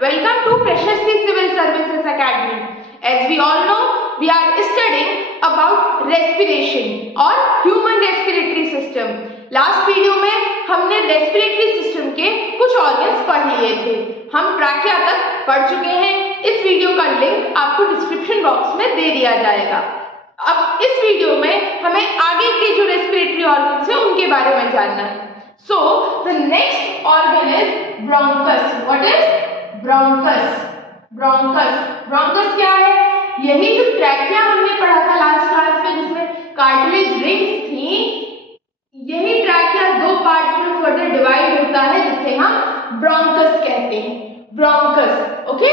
Welcome to Prashasti Civil Services Academy. As we all know, we are studying about respiration और human respiratory system. Last video में हमने respiratory system के कुछ organs पढ़ लिए थे. हम ट्रैकिया तक पढ़ चुके हैं. इस वीडियो का लिंक आपको डिस्क्रिप्शन बॉक्स में दे दिया जाएगा. अब इस वीडियो में हमें आगे के जो रेस्पिरेटरी ऑर्गन्स हैं उनके बारे में जानना है. So the next organ is bronchus. What is bronchus? Bronchus क्या है? यही जो ट्रैकिया हमने पढ़ा था लास्ट क्लास में जिसमें कार्टिलेज रिंग्स थी, यही ट्रैकिया दो पार्ट्स में फर्दर डिवाइड होता है जिसे हम ब्रोंकस कहते हैं. Bronchus, okay.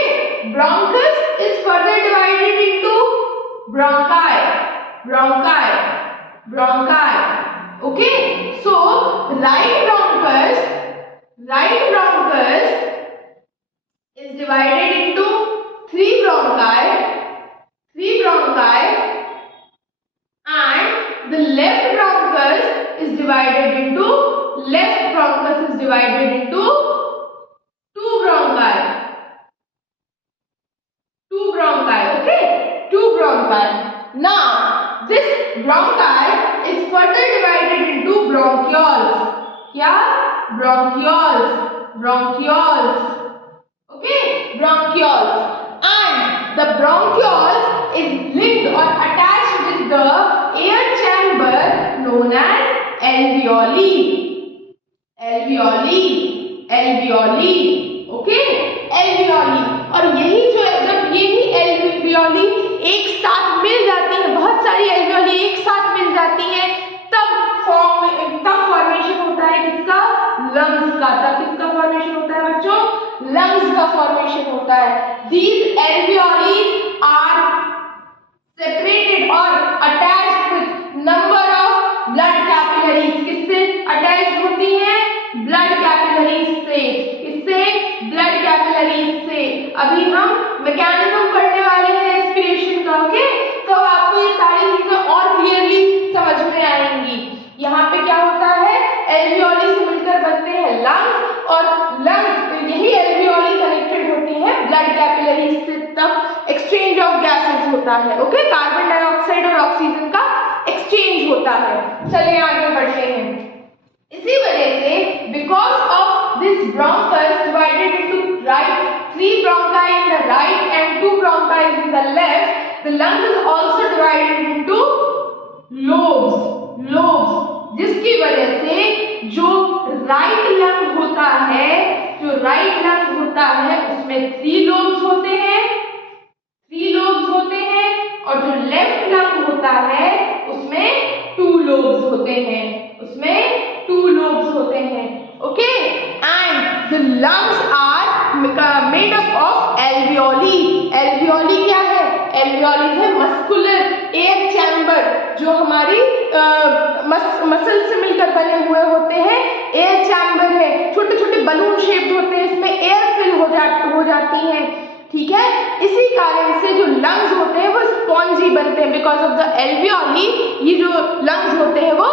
Bronchus is further divided into bronchi. Okay, so right bronchus is divided into three bronchi, and the left bronchus is divided into two bronchi. Okay, two bronchi. Now this bronchi is further divided into bronchioles. क्या? Bronchioles. Okay, bronchioles. And the bronchioles is linked or attached with the air chamber known as alveoli. Okay, alveoli. और यही जो है जब यही alveoli एक साथ मिल जाती है, बहुत सारी alveoli एक साथ मिल जाती हैं, तब फॉर्मेशन होता है किसका? लंग्स का. तब किसका फॉर्मेशन होता है बच्चों? लंग्स का फॉर्मेशन होता है. These alveoli are separated or attached with number of blood capillaries. किससे अटैच होती हैं? ब्लड कैपिलरीज से. किससे? ब्लड कैपिलरीज से. अभी हम मैकेनिज्म पढ़ने वाले हैं रेस्पिरेशन का. ओके, तो आपको ये सारी चीजें और क्लियरली समझ में आएंगी. यहाँ पे क्या होता है? एल्वियोली से मिलकर बनते हैं लंग्स, और लंग्स यही एल्वियोली कनेक्टेड होती हैं ब्लड कैपिलरीज से, तब एक्सचेंज ऑफ गैसेस होता है. ओके, कार्बन डाइऑक्साइड और ऑक्सीजन का एक्सचेंज होता है. चलिए आगे बढ़ते हैं. इसी वजह से because of this bronchus divided into right, three bronchi in the right and two bronchi in the left, the lungs is also divided into lobes. जिसकी वजह से जो राइट लंग होता है उसमें थ्री लोब्स होते हैं, और जो लेफ्ट लंग होता है उसमें टू लोब्स होते हैं. Okay, and the lungs are made up of alveoli. alveoli क्या है? alveoli है मस्कुलर एयर चैम्बर, जो हमारी मसल से मिलकर बने हुए होते हैं. एयर चैम्बर है, छोटे छोटे बलून शेप्ड होते हैं, इसमें एयर फिल हो जाती है. ठीक है, इसी कारण से जो लंग्स होते हैं वो स्पॉन्जी बनते हैं. बिकॉज ऑफ द alveoli ये जो लंग्स होते हैं वो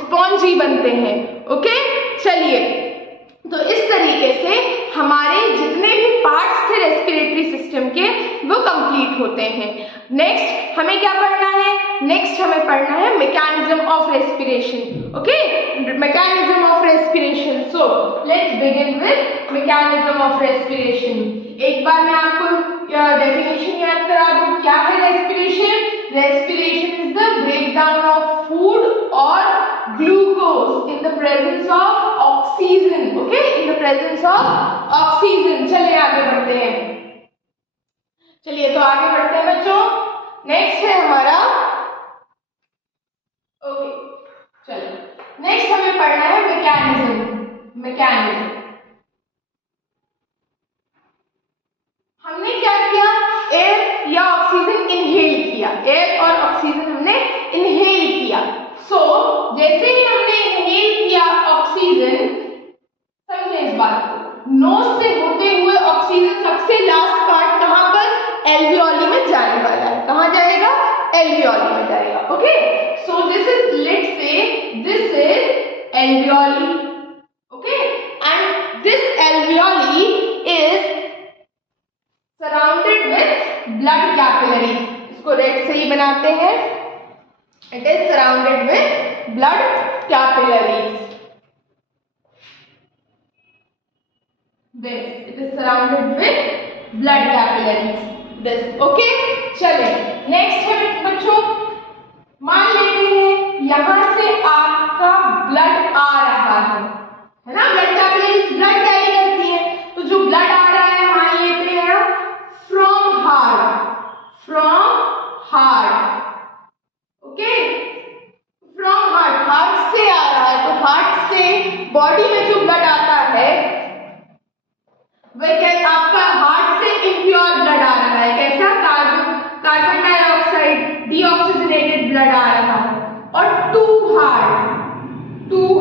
स्पॉन्जी बनते हैं. ओके, चलिए, तो इस तरीके से हमारे जितने भी पार्ट्स थे रेस्पिरेटरी सिस्टम के वो कंप्लीट होते हैं. नेक्स्ट हमें क्या पढ़ना है? नेक्स्ट हमें पढ़ना है mechanism of respiration. Okay, mechanism of respiration. So let's begin with mechanism of respiration. एक बार मैं आपको डेफिनेशन याद करा दूं. क्या है respiration? Respiration is the breakdown of food और glucose in the presence of oxygen. Okay, in the presence of oxygen. चलिए आगे बढ़ते हैं. तो आगे बढ़ते हैं बच्चों. नेक्स्ट है हमारा, ओके, चलिए नेक्स्ट हमें पढ़ना है मैकेनिज्म. हमने क्या किया? एयर या ऑक्सीजन इनहेल किया. एयर और ऑक्सीजन हमने इनहेल किया. सो जैसे ही हमने इनहेल किया ऑक्सीजन, समझे इस बात को, नोज से होते हुए ऑक्सीजन सबसे लास्ट पार्ट कहां पर? एल्वियोली में जाने वाला है. कहां जाएगा? एल्वियोली में जाएगा. Okay, so this is, let's say this is alveoli. Okay, and this alveoli is blood capillaries, इसको रेड से ही बनाते हैं। It is surrounded with blood capillaries, this it is surrounded with blood capillaries, this okay। चले next है बच्चों, मान लेते हैं यहां से आपका ब्लड आ रहा है ना, ब्लड कैपिलरीज ब्लड कैरी करती है, तो जो ब्लड आ रहा है मान लेते हैं from heart, okay, from heart से आ रहा है, तो हार्ट से बॉडी में जो ब्लड आता है वह क्या, आपका हार्ट से इम्प्योर ब्लड आ रहा है, कैसा, कार्बन डाइऑक्साइड डीऑक्सीजनेटेड ब्लड आ रहा है, और टू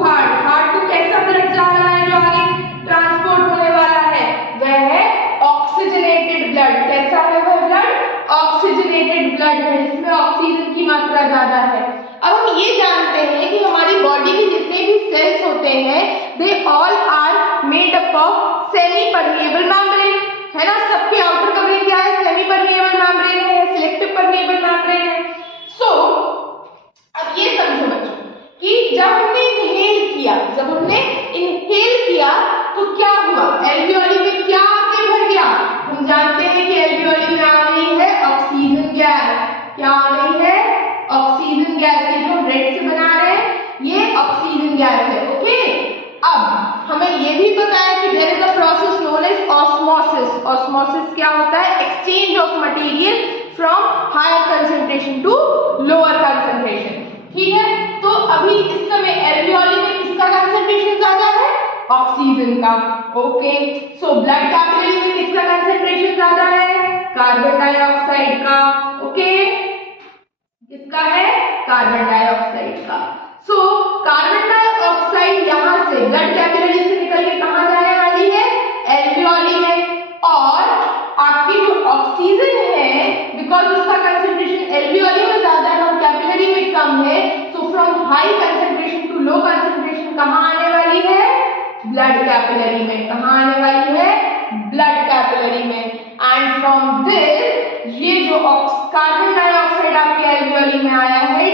हार्ट को कैसा ब्लड जा रहा है जो आगे ट्रांसपोर्ट होने वाला है, वह है ऑक्सीजनेटेड ब्लड, कैसा है वह ब्लड, ऑक्सीजनेटेड ब्लड है जिसमें ऑक्सीजन की मात्रा ज्यादा है। अब हम ये जानते हैं कि हमारी बॉडी के जितने भी सेल्स होते हैं they all are made up of semi permeable membrane, है ना, सबके आउटर कवरिंग क्या है, सेमी परमिएबल मेम्ब्रेन है या सिलेक्टिव परमिएबल मेम्ब्रेन है। सो अब ये समझो बच्चों कि जब हमने इनहेल किया तो क्या हुआ, एल्वियोली में क्या आके भर गया, हम जानते हैं कि एल्वियोली में आ गई है ऑक्सीजन गैस, क्या आ गई है, ऑक्सीजन गैस, ये जो रेड से बना रहे हैं ये ऑक्सीजन गैस है, ओके। अब हमें ये भी पता है कि there is a process known as osmosis, osmosis क्या होता है, exchange of material from higher concentration to lower concentration, ठीक है। तो अभी इस समय एल्वियोली में किसका कंसंट्रेशन ज्यादा है, ऑक्सीजन का, ओके। सो ब्लड कैपिलरी में किसका कंसंट्रेशन ज्यादा है, कार्बन डाइऑक्साइड का, ओके, किसका है, कार्बन डाइऑक्साइड का। सो कार्बन डाइऑक्साइड यहां से ब्लड कैपिलरी से निकल के कहां जाने वाली है, एल्वियोली में, और आपकी जो ऑक्सीजन है बिकॉज उसका कंसंट्रेशन एल्वियोली में ज्यादा है और कैपिलरी में कम है, so from high concentration to low concentration कहां आने वाली है, ब्लड कैपिलरी में, कहां आने वाली है, ब्लड कैपिलरी में। एंड फ्रॉम दिस ये जो कार्बन डाइऑक्साइड आपके एल्वियोली में आया है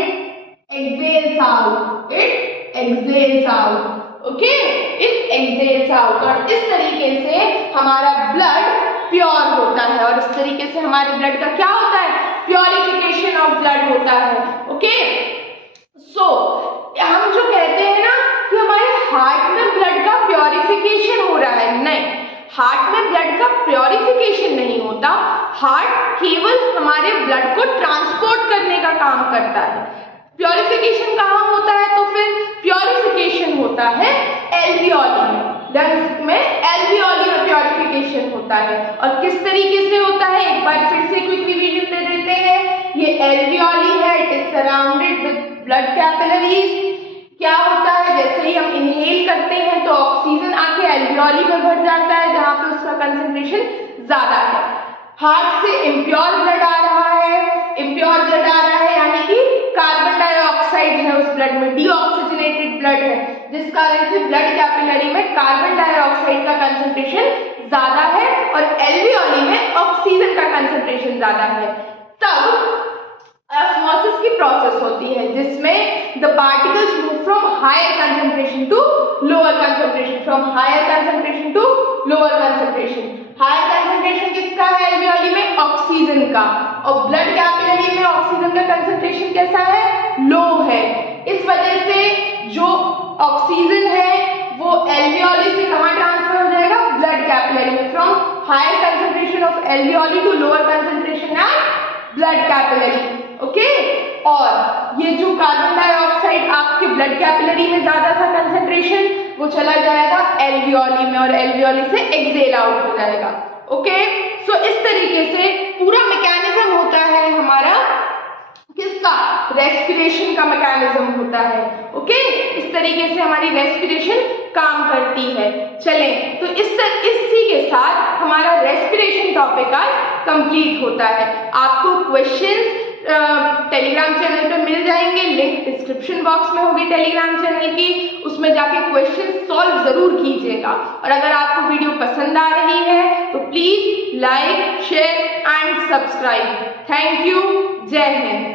exhales out, it exhales out, okay, it exhales out, और इस तरीके से हमारा ब्लड प्योर होता है, और इस तरीके से हमारे ब्लड का क्या होता है, प्योरिफिकेशन ऑफ ब्लड होता है, ओके। सो हम जो कहते हैं ना कि हमारे हार्ट में ब्लड का प्योरिफिकेशन हो रहा है, नहीं, हार्ट में ब्लड का प्योरिफिकेशन नहीं होता, हार्ट केवल हमारे ब्लड को ट्रांसपोर्ट करने का काम करता है। प्योरिफिकेशन कहाँ होता है, तो फिर प्योरिफिकेशन होता है एल्वियोली में, लंग्स में एल्वियोली में प्योरिफिकेशन होता है। और किस तरीके से होता है, एक बार फिर से क्विक रिवीजन दे देते हैं। ये एल्वियोली है, it is surrounded with blood capillaries. क्या होता है, जैसे ही हम इनहेल करते हैं तो ऑक्सीजन आके एल्वियोली में भर जाता है जहां पे उसका कंसंट्रेशन ज्यादा है। हार्ट से इम्प्योर ब्लड आ रहा है, इम्प्योर ब्लड आ रहा है यानी कि कार्बन डाइऑक्साइड है उस ब्लड में, डीऑक्सीजनेटेड ब्लड है, जिस कारण से ब्लड कैपिलरी में कार्बन डाइऑक्साइड का कंसंट्रेशन ज्यादा है और एल्वियोली में ऑक्सीजन का कंसंट्रेशन ज्यादा है। तब ऑस्मोसिस की प्रोसेस होती है जिसमें the particles move from higher concentration to lower concentration, from higher concentration to lower concentration. Higher concentration किसका है एल्वियोली में, ऑक्सीजन का, और ब्लड कैपिलरी में ऑक्सीजन का कंसंट्रेशन कैसा है, लो है। इस वजह से जो ऑक्सीजन है वो एल्वियोली से कहां ट्रांसफर हो जाएगा, ब्लड कैपिलरी में, from higher concentration of alveoli to lower concentration at blood capillary, okay. और ये जो कार्बन डाइऑक्साइड आपके ब्लड कैपिलरी में ज्यादा था कंसंट्रेशन, वो चला जाएगा एल्वियोली में और एल्वियोली से एक्सेल आउट हो जाएगा, ओके। सो इस तरीके से पूरा मैकेनिज्म होता है हमारा, किसका, रेस्पिरेशन का मैकेनिज्म होता है, ओके। इस तरीके से हमारी रेस्पिरेशन काम करती है। चले तो इसी के साथ हमारा रेस्पिरेशन टॉपिक आज कंप्लीट होता है। आपको क्वेश्चंस टेलीग्राम चैनल पे मिल जाएंगे, लिंक डिस्क्रिप्शन बॉक्स में होगी टेलीग्राम चैनल की, उसमें जाके क्वेश्चन सॉल्व जरूर कीजिएगा। और अगर आपको वीडियो पसंद आ रही है तो please like, share and subscribe. Thank you. जय हिंद।